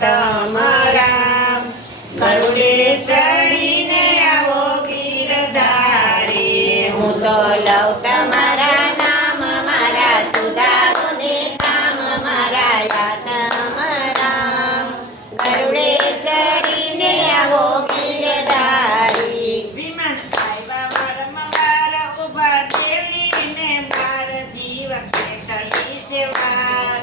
તમરામ ગરુડે ચડીને આવો ગીરધારી હું તો લઉં તમારા નામ મારા સુધારો ને નામ મારા યાતમરામ ગરુડે ચડીને આવો ગીરધારી વિમાન આવ્યા વારંવાર ઉભા દેવીને માર જીવ કેટલી સેવાર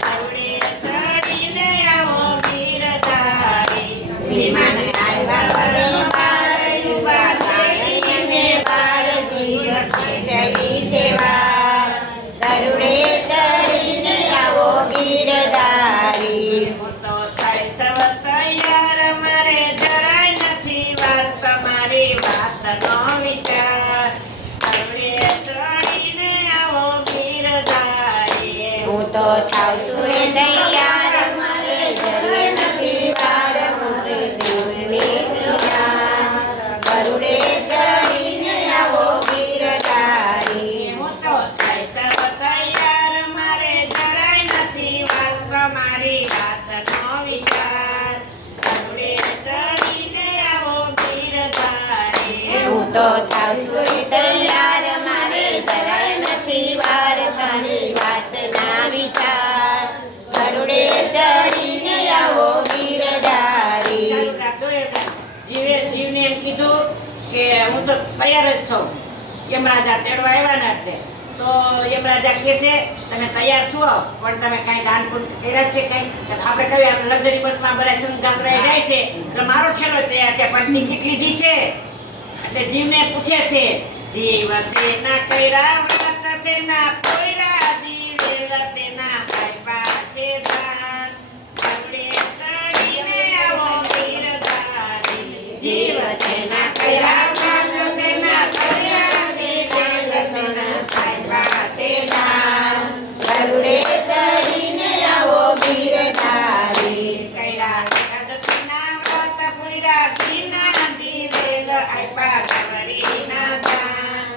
ગરુડે ચડીને આવો ગીરધારી વિમાન આવ્યા વારંવાર ઉભા દેવીને માર જીવ કેટલી સેવા ગરુડે ચડીને આવો ગીરધારી હું તો થાય સવ તૈયાર મારે જરાય નથી વાર તમારી વાતનો વિચાર ગરુડે ચડીને આવો ગીરધારી હું તો થાવ છું રે તૈયાર મારે જરૂર નથી વાર મારે દેવની યાર ગરુડે ચડીને આવો ગીરધારી હું તો થાય સવ તૈયાર મારે જરાય નથી વાર તમારી વાતનો વિચાર ગરુડે ચડીને આવો ગીરધારી હું તો થાવ છું રે તૈયાર મારે જરાય નથી વાર તારી વાતના વિચાર ગરુડે ચડીને આવો ગીરધારી જીવને એમ કીધું કે હું તો તૈયાર જ છું યમરાજા તેડવા આવ્યા ને એટલે તો યમરાજા કહે છે તમે તૈયાર છો પણ તમે કાંઈ દાન પુણ્ય કર્યા છે કંઈ આપણે કહ્યું આપણે લક્ઝરી બસમાં બધા સંઘયાત્રાએ જાય છે એટલે મારો ઠેલો તૈયાર છે પણ ટિકિટ લીધી છે એટલે જીવને પૂછે છે જીવ સેના કર્યા વ્રત સેના પોયરા જીવેલ સેના પાઇપા છે દાન ગરુડે ચડીને આવો ગીરધારી જીવ સેના કર્યા વ્રત સેના પોયરા જીવેલ સેના પાઇપા છે દાન ગરુડે ચડીને આવો ગીરધારી કર્યા એકાદશીના વ્રત પોયરા ઘીના જીવેલ આપ્યા ગવરીના દાન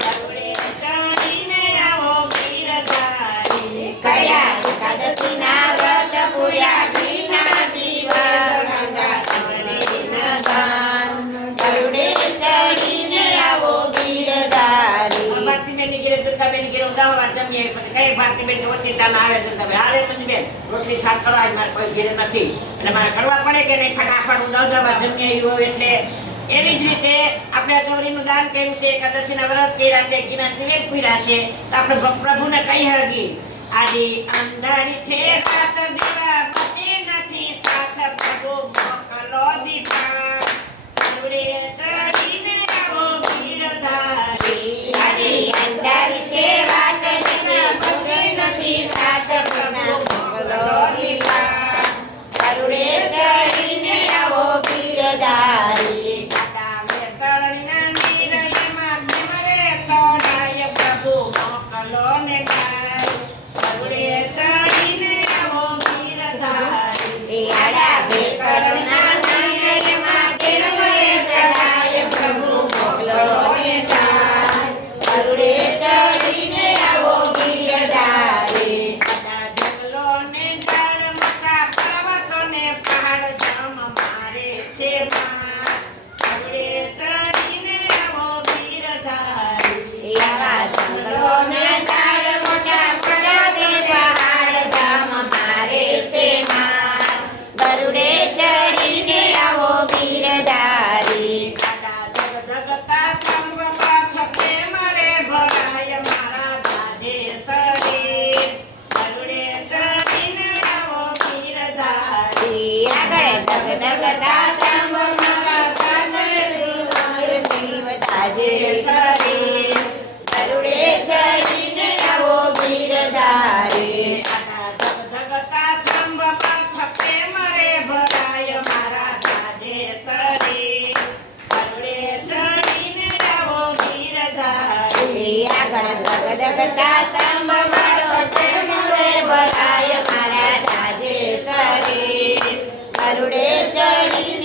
ગરુડે ચડીને આવો ગીરધારી કયા એકાદશીના વ્રત પૂર્યા ઘીના દીવા ગંગા ગવરીના દાન ગરુડે ચડીને આવો ગીરધારી ભારતીબેનની ઘરે દુર્ગાબેનની ઘરે ઉદાહરણ જમીએ પછી કઈ ભારતીબેન ઓચિતાના આવે દુર્ગાબેન હારે મંજુબેન રોટલી શાક કરવા આજ મારે કોઈ ઘરે નથી એટલે મારે કરવા પડે કે નહીં ફટાફટ ઉદાહરણ જમી આવ્યું હોય એટલે એવી જ રીતે આપણે ગૌરીનું દાન કર્યું છે એકાદશીના વ્રત કર્યા છે ઘીના દિવેલ પૂર્યા છે તો આપણે પ્રભુને કહી હગી આજી અંધારી છે રાત દીવા બતી નથી સાથ પ્રભુ મોકલો દીપા ગરુડે ચડીને આવો ગીરધારી આડી અંધારી છે વાત નથી બધી નથી સાત પ્રભુ મોકલો દીવા ગરુડે ચડીને આવો ગીરધારી દાદા મે કરણીના નીરયમાં નિમરે કરાય પ્રભુ મોકલો ને ગાય ગરુડે ચડીને આવો ગીરધારી આડા બે કરુણા નિરયમાં કેવળે ચડાય પ્રભુ મોકલો ને ગાય ગરુડે ચડીને આવો ગીરધારી દાદા જંગલો ને ઝાડ મોટા પર્વતો ને પહાડ જમ મારે છે માં ગરુડે ચડીને આવો ગીરધારી આવા જંગલોને ઝાડ મોટા પર્વતો પહાડ ધામ મારે છે માં ગરુડે ચડીને આવો ગીરધારી દાદા જગતા ત્રંબકા થકે મારે ભરાય મારા દાજે શરીર ગરુડે ચડીને આવો ગીરધારી આગળ ધગધગતા ત્રંબ મારા કાને જીવ તાજે શરીર ગરુડે ચડીને આવો ગીરધારી દાદા જગતા ત્રંબકા થકે મારે ભરાય મારા દાજે શરીર ગરુડે ચડીને આવો ગીરધારી આગળ ધગધગતા ત્રંબ મારો ચરણે ભરાય મારા દાજે શરીર ગરુડે ચડીને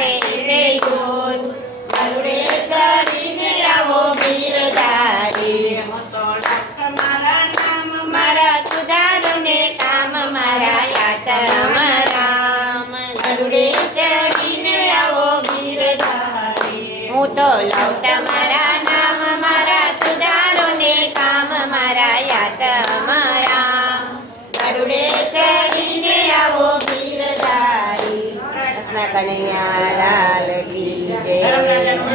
સાથે છે યુદ્ધ ગરુડે ચડીને આવો ગીરધારી હું તો લખ મારા નામ મારા સુધારો ને કામ મારા યાતરામ રામ ગરુડે ચડીને આવો ગીરધારી હું તો લઉં તમારા નામ મારા સુધારો ને કામ મારા યાતરામ રામ ગરુડે ચડીને આવો ગીરધારી કૃષ્ણ કનૈયા લાલ કી જય ધર્મરાજાનું